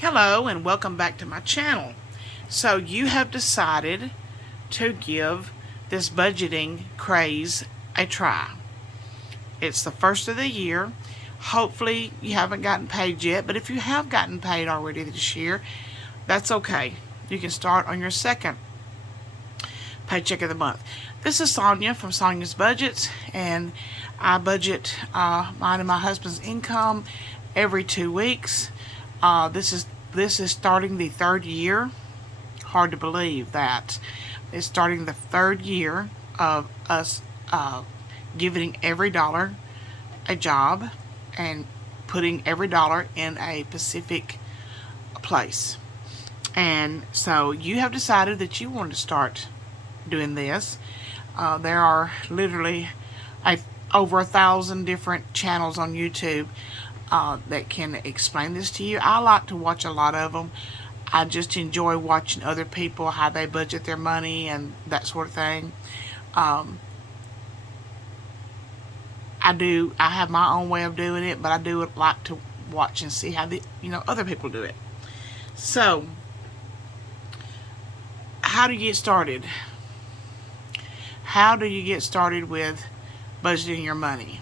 Hello and welcome back to my channel. So you have decided to give this budgeting craze a try. It's the first of the year. Hopefully you haven't gotten paid yet, but if you have gotten paid already this year, that's okay. You can start on your second paycheck of the month. This is Sonia from Sonia's Budgets, and I budget mine and my husband's income every 2 weeks. This is starting the third year. Hard to believe that it's starting the third year of us giving every dollar a job and putting every dollar in a specific place. And so you have decided that you want to start doing this. There are literally over 1,000 different channels on YouTube that can explain this to you. I like to watch a lot of them. I just enjoy watching other people, how they budget their money and that sort of thing. I have my own way of doing it, but I do like to watch and see how other people do it. So, how do you get started? How do you get started with budgeting your money?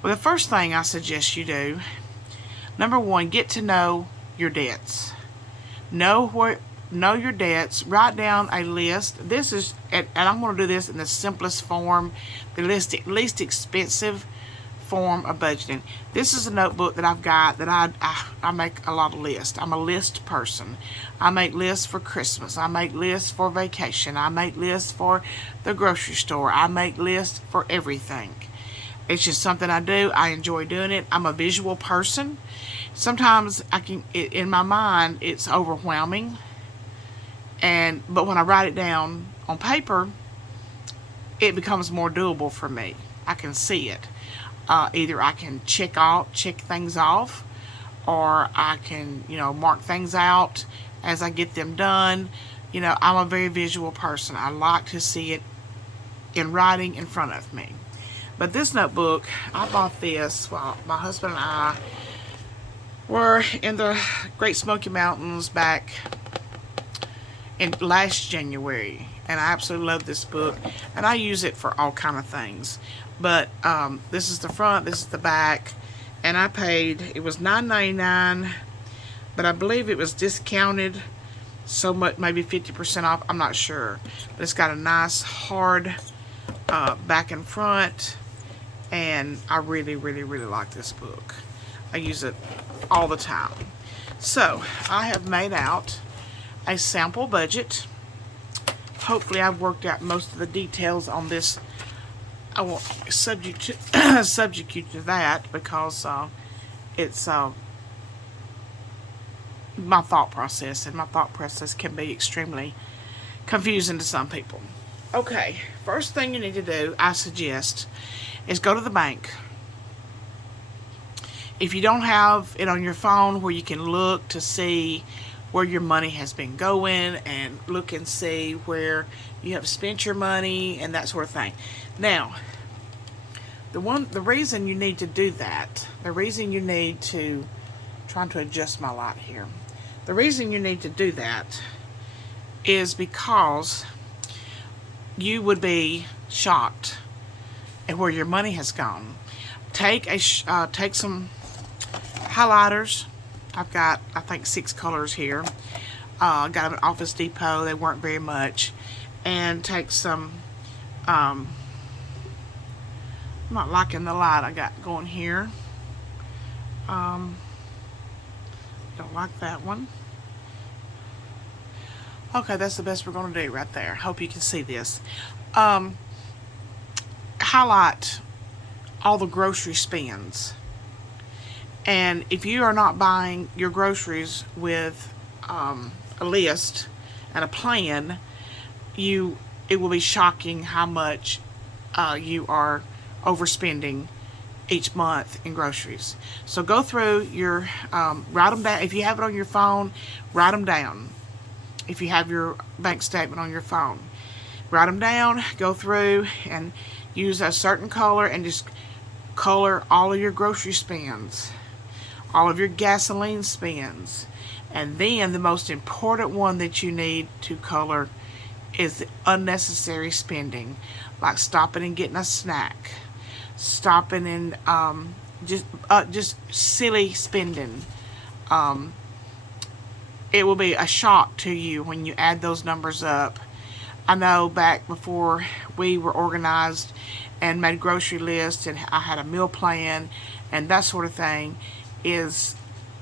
Well, the first thing I suggest you do, number one, get to know your debts. Know your debts. Write down a list. And I'm going to do this in the simplest form, the least expensive form of budgeting. This is a notebook that I've got that I make a lot of lists. I'm a list person. I make lists for Christmas. I make lists for vacation. I make lists for the grocery store. I make lists for everything. It's just something I do. I enjoy doing it. I'm a visual person. Sometimes in my mind, it's overwhelming. But when I write it down on paper, it becomes more doable for me. I can see it. Either I can check things off, or I can, mark things out as I get them done. I'm a very visual person. I like to see it in writing in front of me. But this notebook, I bought this while my husband and I were in the Great Smoky Mountains back in last January. And I absolutely love this book. And I use it for all kind of things. But this is the front, this is the back. And I paid, it was $9.99. But I believe it was discounted so much, maybe 50% off. I'm not sure. But it's got a nice hard back and front. And I really, really, really like this book. I use it all the time. So, I have made out a sample budget. Hopefully, I've worked out most of the details on this. I won't subject you to that because it's my thought process, and my thought process can be extremely confusing to some people. Okay, first thing you need to do, I suggest, is go to the bank. If you don't have it on your phone where you can look to see where your money has been going and look and see where you have spent your money and that sort of thing. Now, the reason you need to do that, trying to adjust my light here. The reason you need to do that is because you would be shocked at where your money has gone. Take some highlighters. I've got, I think, 6 colors here. I got them at Office Depot. They weren't very much. And take some, I'm not liking the light I got going here. Don't like that one. Okay, that's the best we're going to do right there. Hope you can see this. Highlight all the grocery spends. And if you are not buying your groceries with a list and a plan, it will be shocking how much you are overspending each month in groceries. So go through your, write them down. If you have it on your phone, write them down. If you have your bank statement on your phone, write them down, go through and use a certain color and just color all of your grocery spends. all of your gasoline spends. And then the most important one that you need to color is the unnecessary spending, like stopping and getting a snack, stopping and just silly spending. It will be a shock to you when you add those numbers up. I know back before we were organized and made grocery lists and I had a meal plan and that sort of thing, is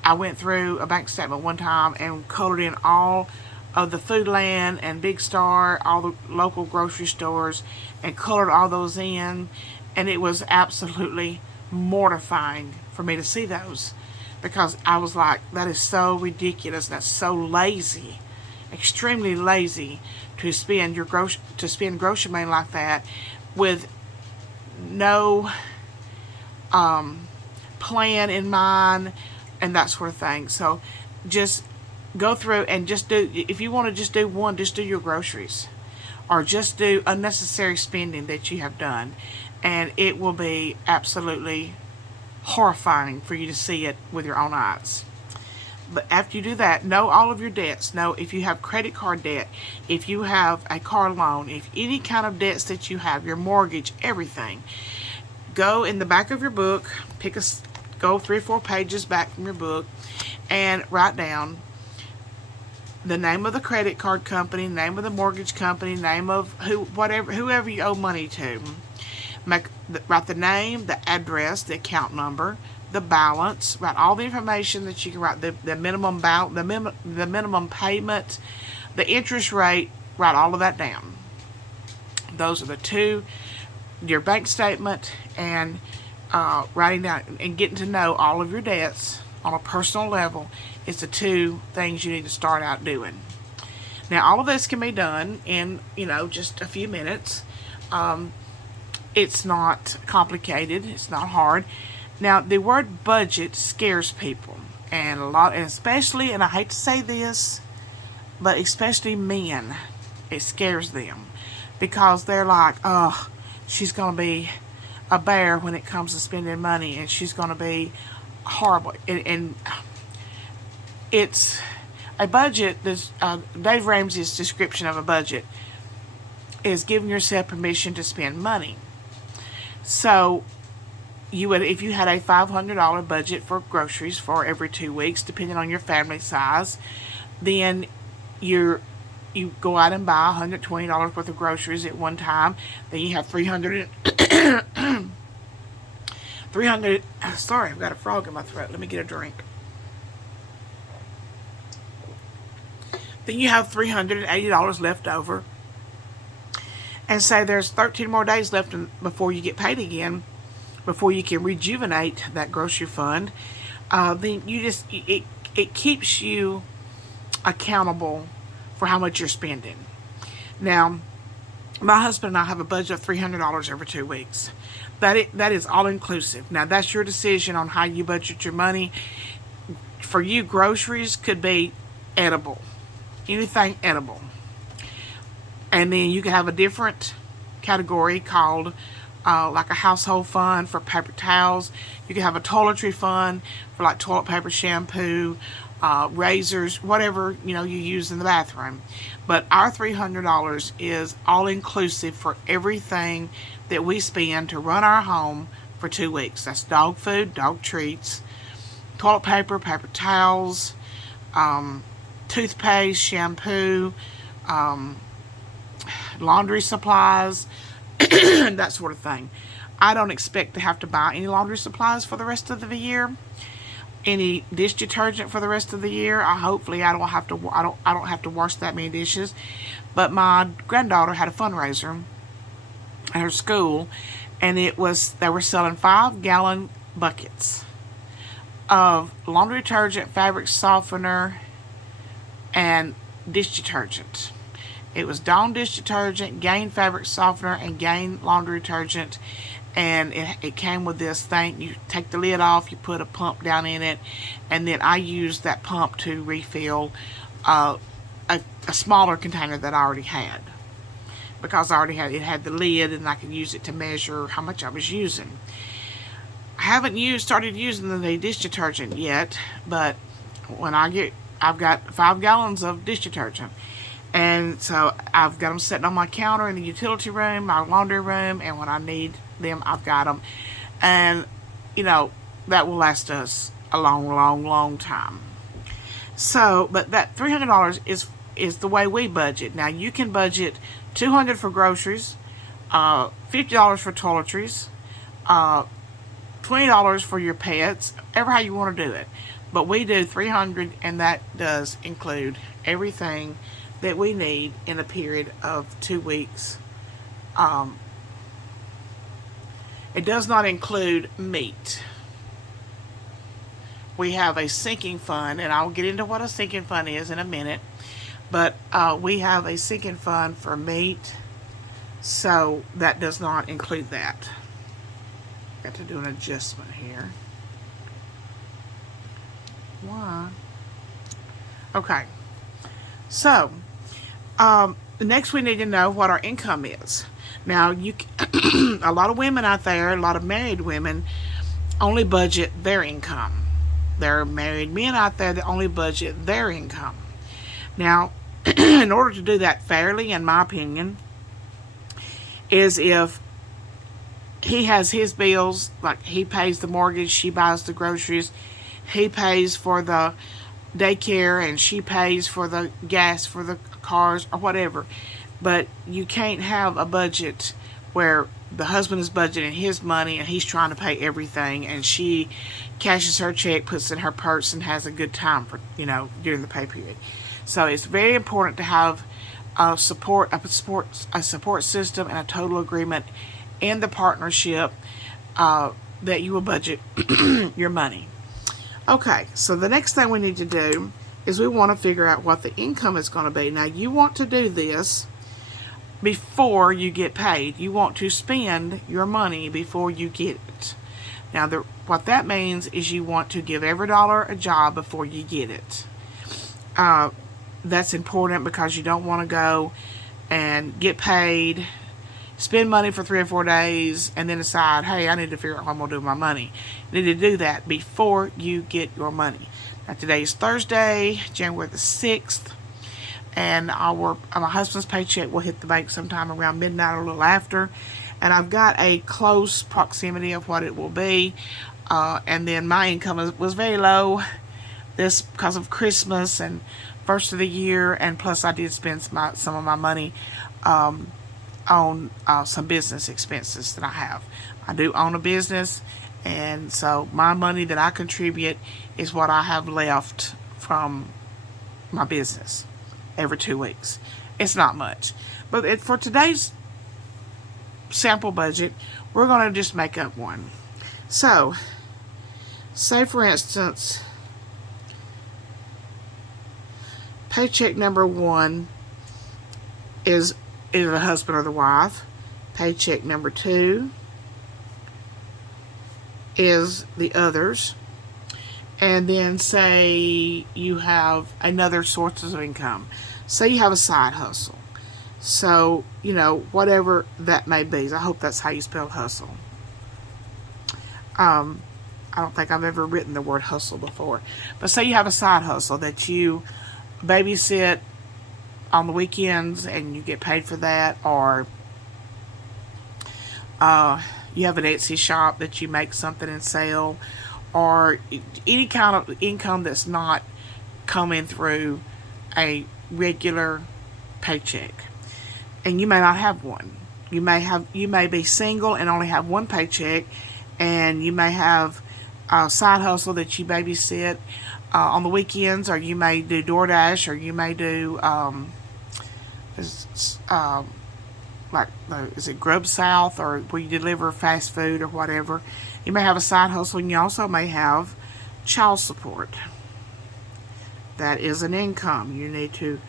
I went through a bank statement one time and colored in all of the Foodland and Big Star, all the local grocery stores, and colored all those in, and it was absolutely mortifying for me to see those, because I was like, that is so ridiculous, that's so lazy, extremely lazy to spend grocery money like that with no plan in mind and that sort of thing. So just go through and just do, if you want to just do one, just do your groceries, or just do unnecessary spending that you have done, and it will be absolutely horrifying for you to see it with your own eyes. But after you do that, know all of your debts. Know if you have credit card debt, if you have a car loan, if any kind of debts that you have, your mortgage, everything. Go in the back of your book, go 3 or 4 pages back from your book, and write down the name of the credit card company, name of the mortgage company, name of whoever you owe money to. Write the name, the address, the account number, the balance. Write all the information that you can write. The minimum the minimum payment, the interest rate. Write all of that down. Those are the two. Your bank statement and writing down and getting to know all of your debts on a personal level is the 2 things you need to start out doing. Now, all of this can be done in, just a few minutes. It's not complicated. It's not hard. Now, the word budget scares people, and especially, and I hate to say this, but especially men, it scares them, because they're like, oh, she's going to be a bear when it comes to spending money, and she's going to be horrible. And it's a budget. Dave Ramsey's description of a budget is giving yourself permission to spend money. So you would, if you had a $500 budget for groceries for every 2 weeks, depending on your family size, then you go out and buy $120 worth of groceries at one time. Then you have 300. Sorry, I've got a frog in my throat. Let me get a drink. Then you have $380 left over. And say there's 13 more days left before you get paid again, before you can rejuvenate that grocery fund. Then it keeps you accountable for how much you're spending. Now, my husband and I have a budget of $300 every 2 weeks. That is all inclusive. Now, that's your decision on how you budget your money. For you, groceries could be edible, anything edible. And then you can have a different category called like a household fund for paper towels. You can have a toiletry fund for like toilet paper, shampoo, razors, whatever you use in the bathroom. But our $300 is all inclusive for everything that we spend to run our home for 2 weeks. That's dog food, dog treats, toilet paper, paper towels, toothpaste, shampoo, laundry supplies, that sort of thing. I don't expect to have to buy any laundry supplies for the rest of the year. Any dish detergent for the rest of the year. Hopefully I don't have to wash that many dishes. But my granddaughter had a fundraiser at her school, and they were selling 5-gallon buckets of laundry detergent, fabric softener, and dish detergent. It was Dawn dish detergent, Gain fabric softener, and Gain laundry detergent. And it came with this thing. You take the lid off, you put a pump down in it, and then I used that pump to refill a smaller container that I already had. Because it had the lid, and I could use it to measure how much I was using. I haven't started using the dish detergent yet, but when I've got 5 gallons of dish detergent. And so I've got them sitting on my counter in the utility room, my laundry room, and when I need them, I've got them. And, that will last us a long, long, long time. So, but that $300 is the way we budget. Now, you can budget $200 for groceries, $50 for toiletries, $20 for your pets, ever how you want to do it. But we do $300, and that does include everything that we need in a period of 2 weeks. It does not include meat. We have a sinking fund, and I'll get into what a sinking fund is in a minute. But we have a sinking fund for meat, so that does not include that. Got to do an adjustment here. Why? Okay. So, next we need to know what our income is. Now, a lot of women out there, a lot of married women, only budget their income. There are married men out there that only budget their income. Now, in order to do that fairly, in my opinion, is if he has his bills, like he pays the mortgage, she buys the groceries, he pays for the daycare, and she pays for the gas for the cars or whatever. But you can't have a budget where the husband is budgeting his money and he's trying to pay everything, and she cashes her check, puts it in her purse, and has a good time for during the pay period. So it's very important to have a support system and a total agreement in the partnership that you will budget your money. Okay, so the next thing we need to do is we want to figure out what the income is going to be. Now, you want to do this before you get paid. You want to spend your money before you get it. Now, what that means is you want to give every dollar a job before you get it. That's important because you don't want to go and get paid, spend money for 3 or 4 days, and then decide, hey, I need to figure out what I'm going to do with my money. You need to do that before you get your money. Now, today is Thursday, January the 6th, and my husband's paycheck will hit the bank sometime around midnight or a little after, and I've got a close proximity of what it will be, and then my income was very low this because of Christmas and first of the year, and plus I did spend some of my money on some business expenses that I have. I do own a business, and so my money that I contribute is what I have left from my business every 2 weeks. It's not much. But for today's sample budget, we're going to just make up one. So, say for instance, paycheck number 1 is either the husband or the wife. Paycheck number 2 is the others. And then say you have another sources of income. Say you have a side hustle. So, whatever that may be. I hope that's how you spell hustle. I don't think I've ever written the word hustle before. But say you have a side hustle that you babysit on the weekends and you get paid for that, or you have an Etsy shop that you make something and sell, or any kind of income that's not coming through a regular paycheck. And you may not have one. You may be single and only have one paycheck, and you may have a side hustle that you babysit on the weekends, or you may do DoorDash, or you may do is it Grub South, or where you deliver fast food or whatever. You may have a side hustle, and you also may have child support. That is an income. You need to,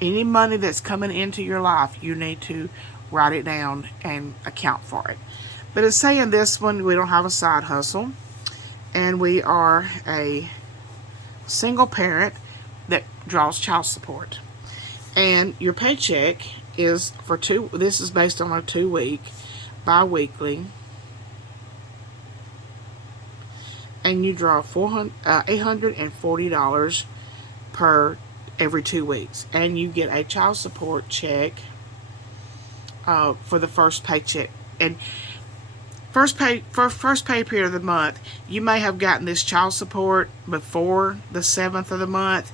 any money that's coming into your life, you need to write it down and account for it. But it's saying this one, we don't have a side hustle, and we are a single parent that draws child support. And your paycheck is this is based on a 2-week, bi-weekly and you draw $840 per every 2 weeks, and you get a child support check for the first paycheck. And first pay period of the month, you may have gotten this child support before the 7th of the month,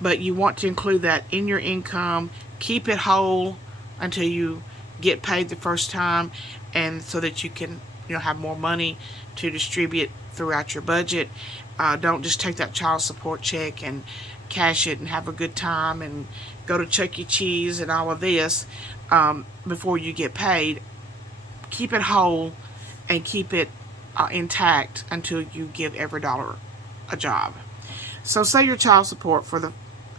but you want to include that in your income. Keep it whole until you get paid the first time, and so that you can have more money to distribute throughout your budget. Don't just take that child support check and cash it and have a good time and go to Chuck E. Cheese and all of this before you get paid. Keep it whole and keep it intact until you give every dollar a job. So say your child support for the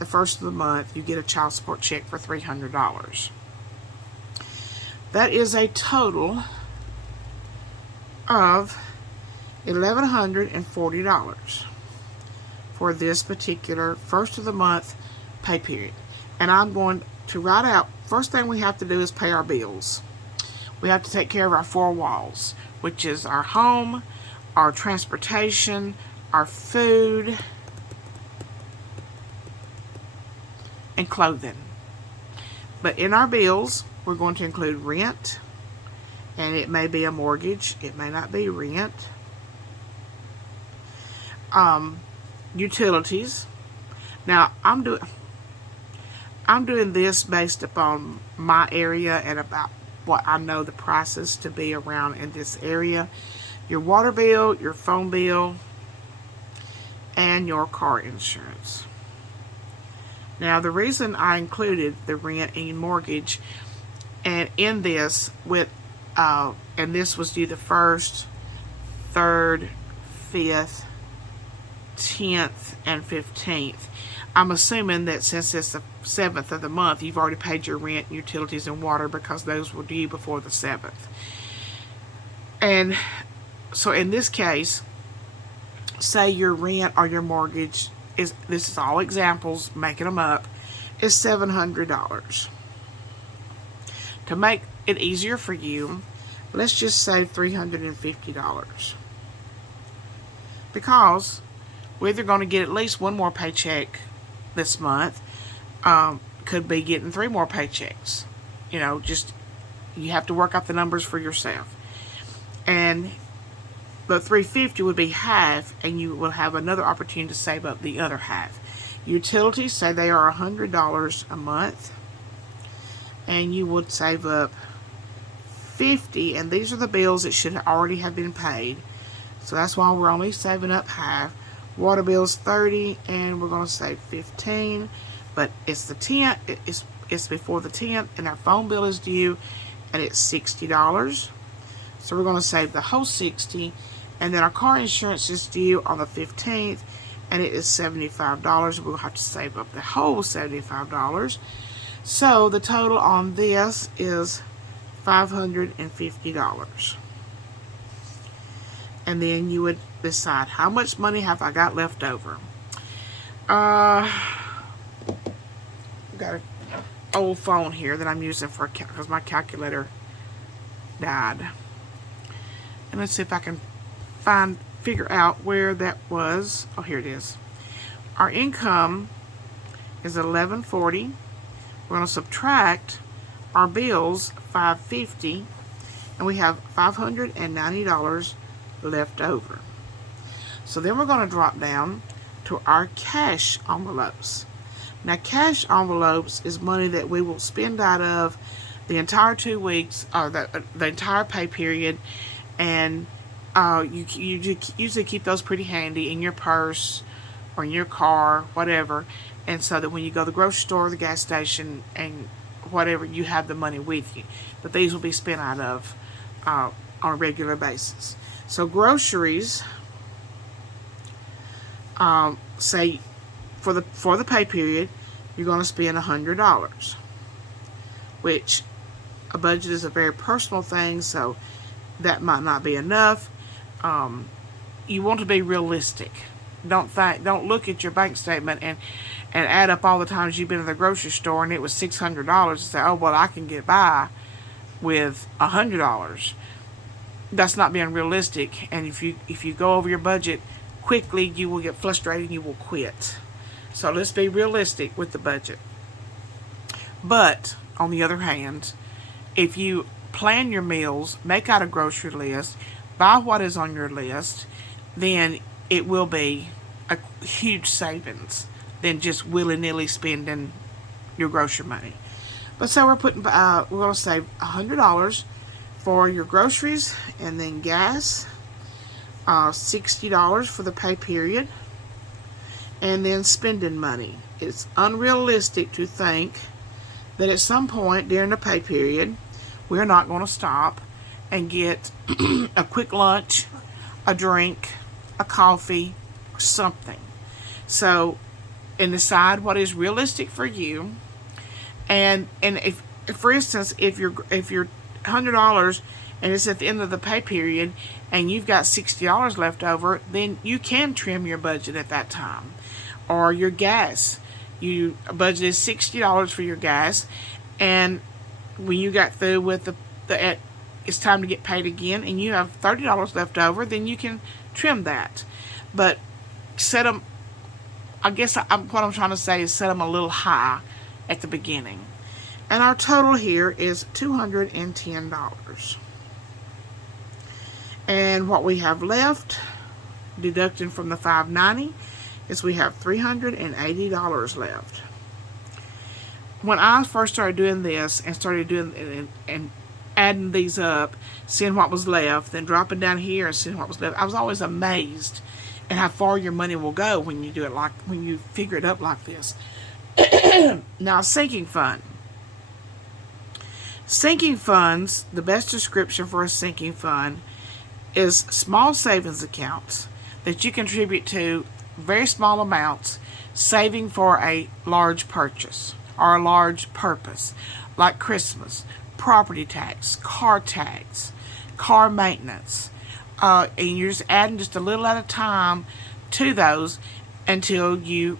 first of the month, you get a child support check for $300. That is a total of $1,140 for this particular first of the month pay period. And I'm going to write out, first thing we have to do is pay our bills. We have to take care of our 4 walls, which is our home, our transportation, our food, and clothing. But in our bills, we're going to include rent, and it may be a mortgage, it may not be rent. Utilities. Now I'm doing this based upon my area and about what I know the prices to be around in this area. Your water bill, your phone bill, and your car insurance. Now the reason I included the rent and mortgage and in this with and this was due the 1st, 3rd, 5th, 10th, and 15th. I'm assuming that since it's the 7th of the month, you've already paid your rent, utilities, and water because those were due before the 7th. And so in this case, say your rent or your mortgage is, this is all examples, making them up, is $700. To make it easier for you, let's just say $350. Because we're either going to get at least one more paycheck this month, could be getting 3 more paychecks. Just you have to work out the numbers for yourself. And the $350 would be half, and you will have another opportunity to save up the other half. Utilities, say they are $100 a month, and you would save up $50, and these are the bills that should already have been paid. So that's why we're only saving up half. Water bill's $30, and we're going to save $15. But it's the 10th. It's before the 10th, and our phone bill is due, and it's $60. So we're going to save the whole $60, and then our car insurance is due on the 15th, and it is $75. We'll have to save up the whole $75. So the total on this is $550. And then you would decide, how much money have I got left over? I've got an old phone here that I'm using for because my calculator died. And let's see if I can figure out where that was. Oh, here it is. Our income is $1,140. We're going to subtract our bills, $550, and we have $590 left over. So then we're going to drop down to our cash envelopes. Now, cash envelopes is money that we will spend out of the entire 2 weeks, or the entire pay period, and you usually keep those pretty handy in your purse or in your car, whatever, and so that when you go to the grocery store, the gas station, and whatever, you have the money with you. But these will be spent out of on a regular basis. So groceries, say for the pay period, you're going to spend $100, which a budget is a very personal thing, so that might not be enough. You want to be realistic. Don't look at your bank statement and add up all the times you've been to the grocery store and it was $600 and say, oh well, I can get by with $100. That's not being realistic. And if you go over your budget quickly you will get frustrated and you will quit. So let's be realistic with the budget. But on the other hand, if you plan your meals, make out a grocery list, buy what is on your list, then it will be a huge savings than just willy-nilly spending your grocery money. But so we're going to save $100 for your groceries, and then gas, $60 for the pay period, and then spending money. It's unrealistic to think that at some point during the pay period we're not going to stop and get a quick lunch, a drink, a coffee, or something. So, and decide what is realistic for you. And if, for instance, if you're $100 and it's at the end of the pay period and you've got $60 left over, then you can trim your budget at that time. Or your gas, you budgeted $60 for your gas, and when you got through with it's time to get paid again, and you have $30 left over, then you can trim that. But set them, I guess what I'm trying to say is set them a little high at the beginning. And our total here is $210. And what we have left, deducting from the $590, is we have $380 left. When I first started doing this and started doing and adding these up, seeing what was left, then dropping down here and seeing what was left, I was always amazed at how far your money will go when you do it when you figure it up like this. Now, sinking fund. Sinking funds, the best description for a sinking fund is small savings accounts that you contribute to very small amounts, saving for a large purchase or a large purpose, like Christmas, property tax, car maintenance, and you're just adding just a little at a time to those until you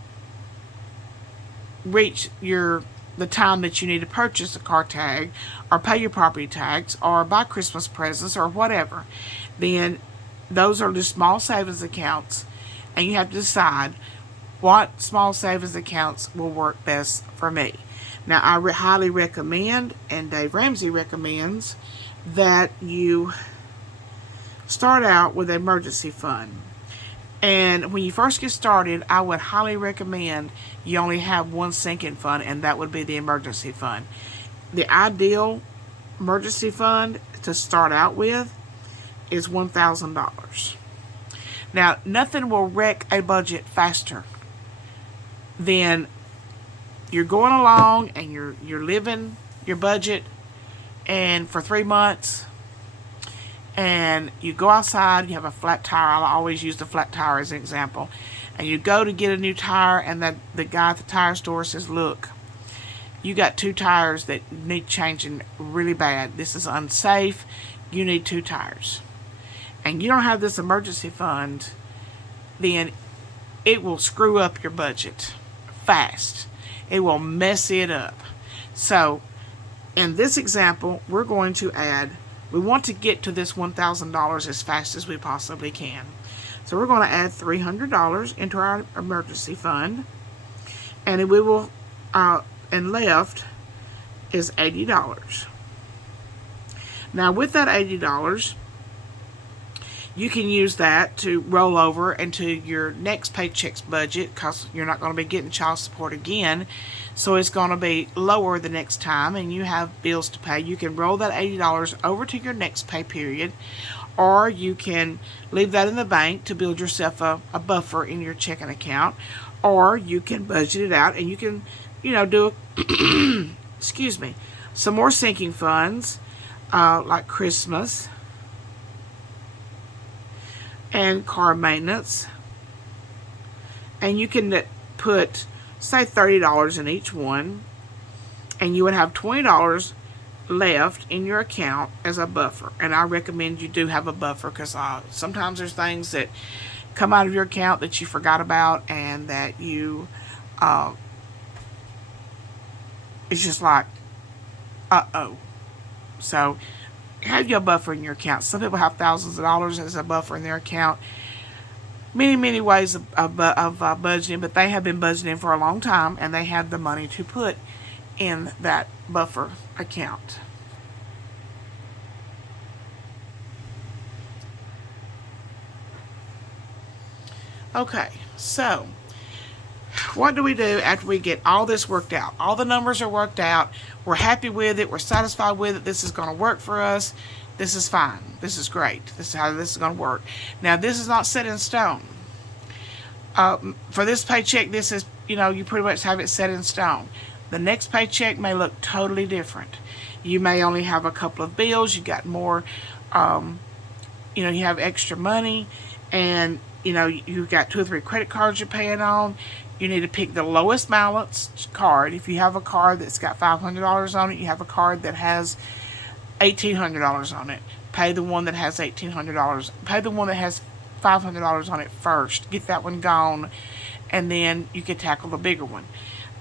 reach the time that you need to purchase a car tag or pay your property tax or buy Christmas presents or whatever. Then those are just small savings accounts, and you have to decide what small savings accounts will work best for me. Now, I highly recommend, and Dave Ramsey recommends, that you start out with an emergency fund. And when you first get started, I would highly recommend you only have one sinking fund, and that would be the emergency fund. The ideal emergency fund to start out with is $1,000. Now, nothing will wreck a budget faster than you're going along and you're living your budget, and for 3 months, and you go outside, you have a flat tire. I'll always use the flat tire as an example. And you go to get a new tire, and the guy at the tire store says, look, you got 2 tires that need changing really bad. This is unsafe. You need 2 tires. And you don't have this emergency fund, then it will screw up your budget fast. It will mess it up. So, in this example, we're going to we want to get to this $1,000 as fast as we possibly can. So we're going to add $300 into our emergency fund, and we will, and left is $80. Now, with that $80, you can use that to roll over into your next paycheck's budget, because you're not going to be getting child support again. So it's going to be lower the next time, and you have bills to pay. You can roll that $80 over to your next pay period, or you can leave that in the bank to build yourself a buffer in your checking account, or you can budget it out, and you can, do excuse me, some more sinking funds, like Christmas and car maintenance, and you can put, say, $30 in each one, and you would have $20 left in your account as a buffer. And I recommend you do have a buffer, because sometimes there's things that come out of your account that you forgot about, and that you it's just like, so have your buffer in your account. Some people have thousands of dollars as a buffer in their account. many ways of budgeting, but they have been budgeting for a long time, and they have the money to put in that buffer account. Okay, so what do we do after we get all this worked out? All the numbers are worked out. We're happy with it. We're satisfied with it. This is going to work for us. This is fine. This is great. This is how this is going to work. Now, this is not set in stone. For this paycheck, this is, you pretty much have it set in stone. The next paycheck may look totally different. You may only have a couple of bills. You got more, you have extra money, and you've got 2 or 3 credit cards you're paying on. You need to pick the lowest balance card. If you have a card that's got $500 on it, you have a card that has $1,800 on it. Pay the one that has $1,800. Pay the one that has $500 on it first. Get that one gone, and then you can tackle the bigger one.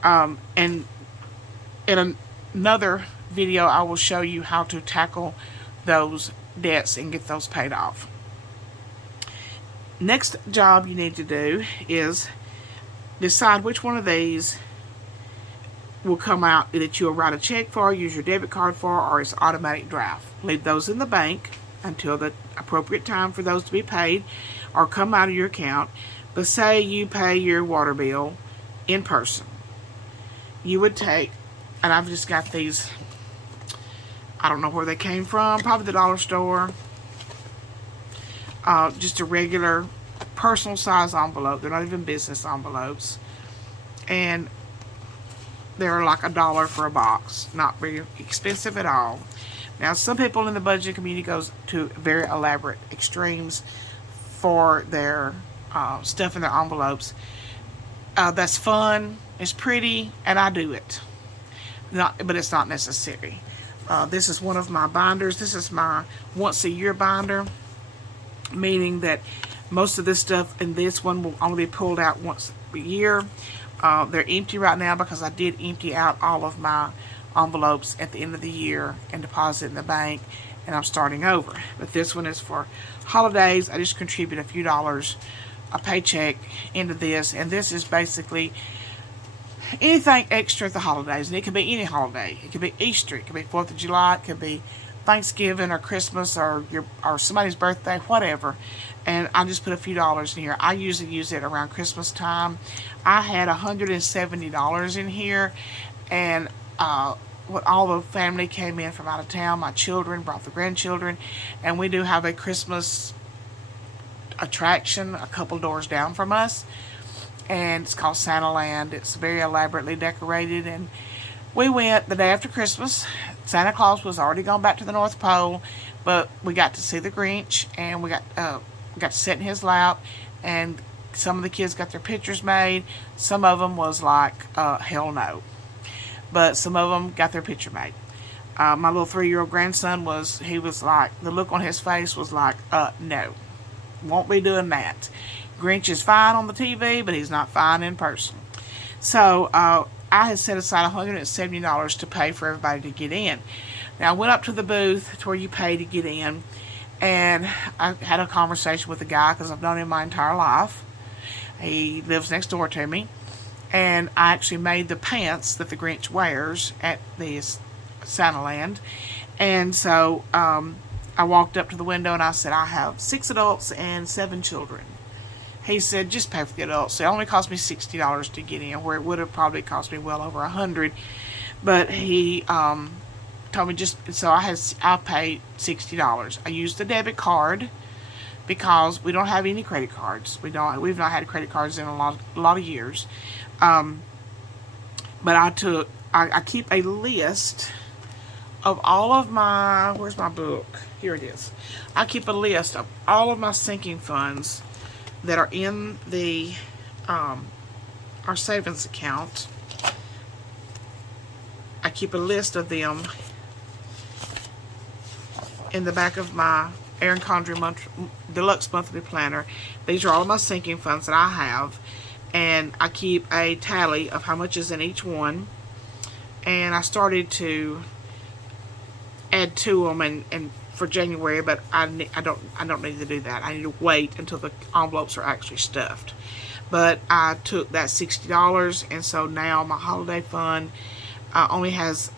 And in another video, I will show you how to tackle those debts and get those paid off. Next job you need to do is decide which one of these will come out that you'll write a check for, use your debit card for, or it's automatic draft. Leave those in the bank until the appropriate time for those to be paid or come out of your account. But say you pay your water bill in person. You would take, and I've just got these, I don't know where they came from, probably the dollar store. Just a regular personal size envelope. They're not even business envelopes. And they're like $1 for a box. Not very expensive at all. Now, some people in the budget community goes to very elaborate extremes for their stuff in their envelopes. That's fun. It's pretty, and I do it. But it's not necessary. This is one of my binders. This is my once-a-year binder, meaning that most of this stuff in this one will only be pulled out once a year. They're empty right now because I did empty out all of my envelopes at the end of the year and deposit in the bank, and I'm starting over. But this one is for holidays. I just contribute a few dollars a paycheck into this, and this is basically anything extra at the holidays. And it can be any holiday. It could be Easter, it could be 4th of July, it could be Thanksgiving or Christmas or somebody's birthday, whatever. And I just put a few dollars in here. I usually use it around Christmas time. I had $170 in here, and when all the family came in from out of town, my children brought the grandchildren, and we do have a Christmas attraction a couple doors down from us, and it's called Santa Land. It's very elaborately decorated, and we went the day after Christmas. Santa Claus was already gone back to the North Pole, but we got to see the Grinch, and we got to sit in his lap, and some of the kids got their pictures made. Some of them was like, hell no. But some of them got their picture made. My little 3-year-old grandson he was like, the look on his face was like, no. Won't be doing that. Grinch is fine on the TV, but he's not fine in person. So, I had set aside $170 to pay for everybody to get in. Now, I went up to the booth to where you pay to get in, and I had a conversation with the guy because I've known him my entire life. He lives next door to me, and I actually made the pants that the Grinch wears at the Santa Land. And so I walked up to the window and I said, I have 6 adults and 7 children. He said, just pay for the adults. So it only cost me $60 to get in, where it would have probably cost me well over $100. But he told me so I paid $60. I used the debit card because we don't have any credit cards. We've not had credit cards in a lot of years. But I keep a list of all of my, where's my book? Here it is. I keep a list of all of my sinking funds that are in the our savings account. I keep a list of them in the back of my Erin Condren Deluxe Monthly Planner. These are all of my sinking funds that I have, and I keep a tally of how much is in each one. And I started to add to them and for January, but I don't need to do that. I need to wait until the envelopes are actually stuffed. But I took that $60, and so now my holiday fund only has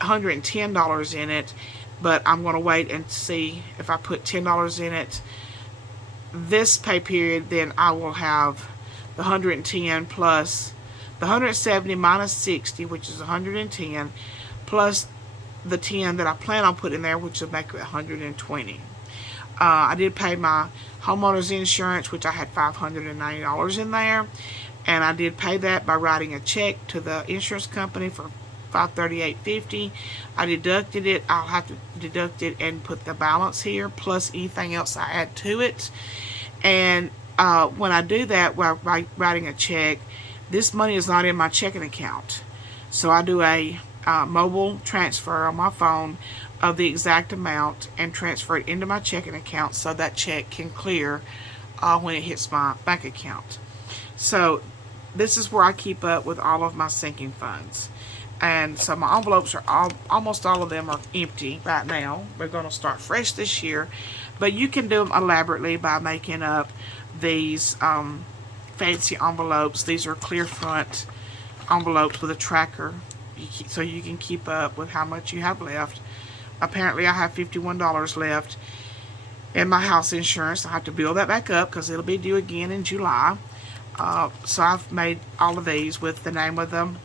$110 in it, but I'm going to wait and see if I put $10 in it this pay period, then I will have the 110 plus the 170 minus 60, which is 110, plus the 10 that I plan on putting there, which will make it 120. I did pay my homeowner's insurance, which I had $590 in there, and I did pay that by writing a check to the insurance company for $538.50. I deducted it. I'll have to deduct it and put the balance here plus anything else I add to it. And when I do that, while writing a check, this money is not in my checking account, so I do a mobile transfer on my phone of the exact amount and transfer it into my checking account so that check can clear when it hits my bank account. So this is where I keep up with all of my sinking funds. And so my envelopes are almost all of them are empty right now. We're going to start fresh this year, but you can do them elaborately by making up these fancy envelopes. These are clear front envelopes with a tracker, so you can keep up with how much you have left. Apparently I have $51 left in my house insurance. I have to build that back up because it'll be due again in July. So I've made all of these with the name of them,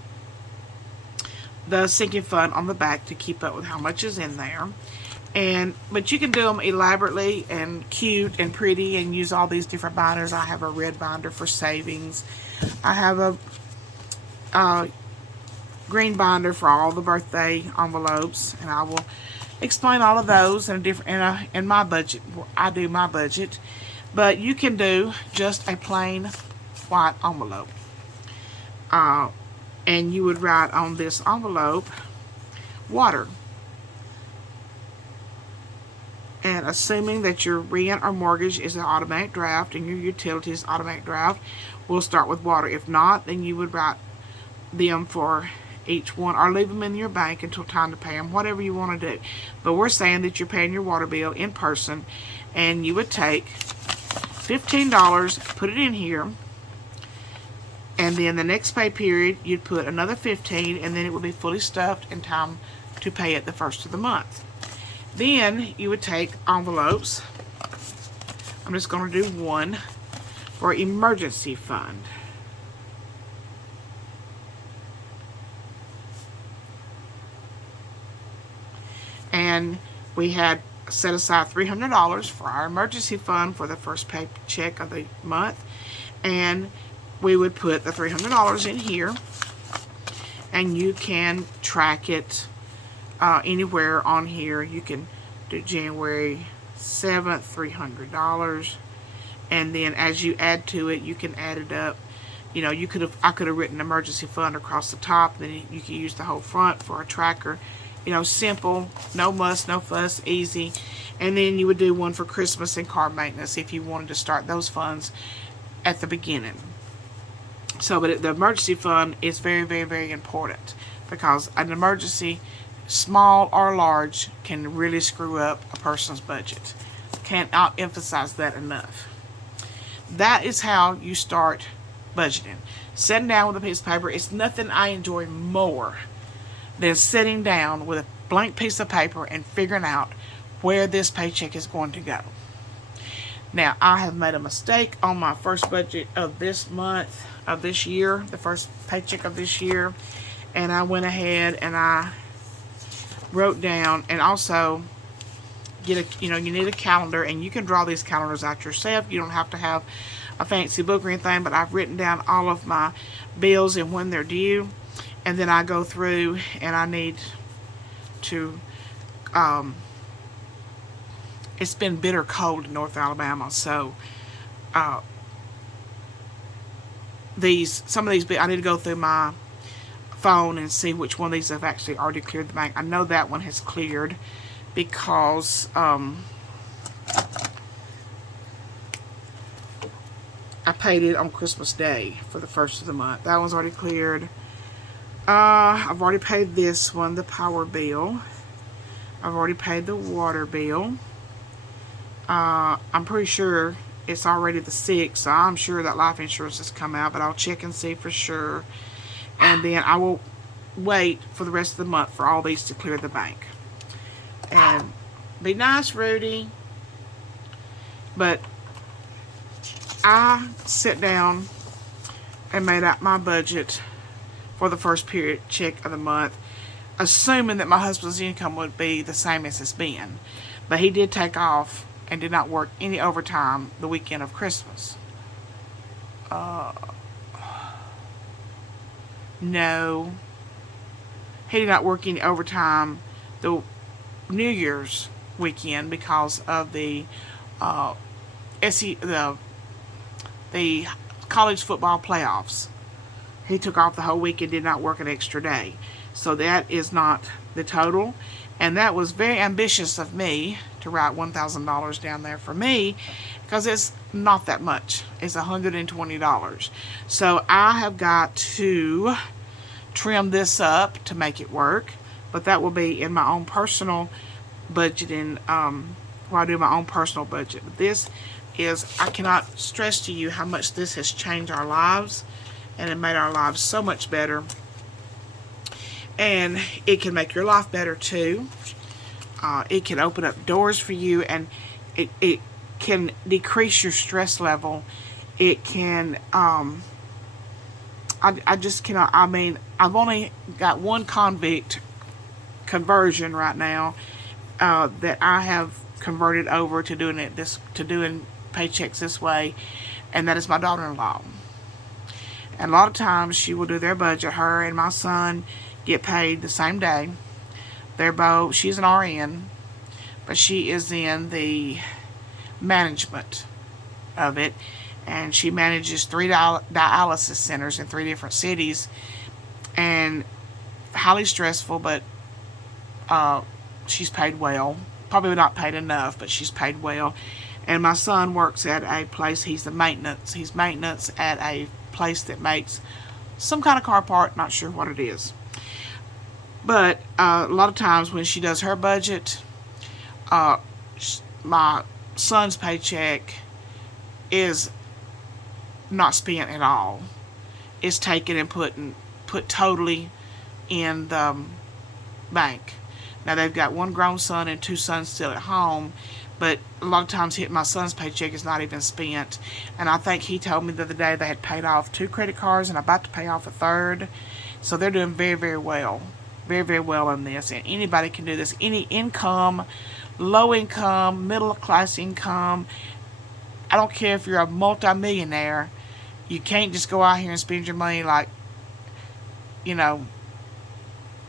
the sinking fund on the back, to keep up with how much is in there. But you can do them elaborately and cute and pretty and use all these different binders. I have a red binder for savings. I have a green binder for all the birthday envelopes, and I will explain all of those in my budget. I do my budget, but you can do just a plain white envelope. And you would write on this envelope water. And assuming that your rent or mortgage is an automatic draft and your utilities automatic draft, we'll start with water. If not, then you would write them for each one, or leave them in your bank until time to pay them, whatever you want to do. But we're saying that you're paying your water bill in person, and you would take $15, put it in here, and then the next pay period you'd put another $15, and then it would be fully stuffed and time to pay it the first of the month. Then you would take envelopes. I'm just going to do one for emergency fund. And we had set aside $300 for our emergency fund for the first paycheck of the month, and we would put the $300 in here, and you can track it anywhere on here. You can do January 7th, $300, and then as you add to it, you can add it up. You know, I could have written emergency fund across the top, then you could use the whole front for a tracker. You know, simple, no muss, no fuss, easy. And then you would do one for Christmas and car maintenance if you wanted to start those funds at the beginning. So, but the emergency fund is very, very, very important, because an emergency, small or large, can really screw up a person's budget. Cannot emphasize that enough. That is how you start budgeting. Sitting down with a piece of paper. It's nothing I enjoy more than sitting down with a blank piece of paper and figuring out where this paycheck is going to go. Now, I have made a mistake on my first budget of this month, of this year, the first paycheck of this year, and I went ahead and I wrote down, and also you need a calendar, and you can draw these calendars out yourself. You don't have to have a fancy book or anything, but I've written down all of my bills and when they're due. And then I go through, and I need to, it's been bitter cold in North Alabama, so some of these, I need to go through my phone and see which one of these have actually already cleared the bank. I know that one has cleared because I paid it on Christmas Day for the first of the month. That one's already cleared. I've already paid this one, the power bill. I've already paid the water bill. I'm pretty sure it's already the 6th, so I'm sure that life insurance has come out, but I'll check and see for sure. And then I will wait for the rest of the month for all these to clear the bank. And be nice, Rudy. But I sat down and made out my budget for the first period check of the month, assuming that my husband's income would be the same as it's been. But he did take off and did not work any overtime the weekend of Christmas. No. He did not work any overtime the New Year's weekend because of the the college football playoffs. He took off the whole week and did not work an extra day. So that is not the total. And that was very ambitious of me to write $1,000 down there for me, because it's not that much. It's $120. So I have got to trim this up to make it work. But that will be in my own personal budgeting, where I do my own personal budget. But this is, I cannot stress to you how much this has changed our lives, and it made our lives so much better. And it can make your life better too. It can open up doors for you, and it can decrease your stress level. It can, I just cannot, I mean, I've only got one conversion right now, that I have converted over to doing paychecks this way, and that is my daughter-in-law. And a lot of times she will do their budget. Her and my son get paid the same day. She's an RN, but she is in the management of it, and she manages 3 dialysis centers in 3 different cities, and highly stressful, but she's paid well. Probably not paid enough, but she's paid well. And my son works at a place, he's maintenance at a place that makes some kind of car part, not sure what it is. But a lot of times when she does her budget, my son's paycheck is not spent at all. It's taken and put totally in the bank. Now they've got 1 grown son and 2 sons still at home, but a lot of times my son's paycheck is not even spent. And I think he told me the other day they had paid off 2 credit cards and about to pay off a 3rd. So they're doing very, very well. Very, very well in this. And anybody can do this. Any income, low income, middle class income. I don't care if you're a multi-millionaire. You can't just go out here and spend your money like,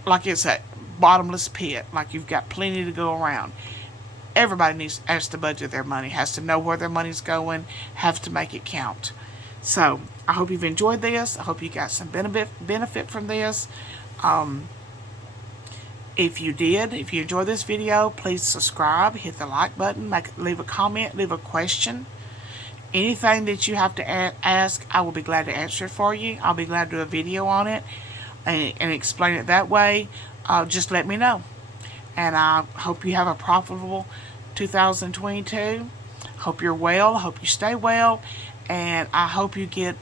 like it's a bottomless pit. Like you've got plenty to go around. Everybody has to budget their money, has to know where their money's going, have to make it count. So I hope you've enjoyed this. I hope you got some benefit from this. If you enjoyed this video, please subscribe, hit the like button, leave a comment, leave a question. Anything that you have to ask, I will be glad to answer it for you. I'll be glad to do a video on it and explain it that way. Just let me know. And I hope you have a profitable 2022. Hope you're well. Hope you stay well. And I hope you get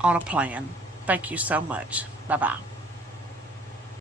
on a plan. Thank you so much. Bye-bye.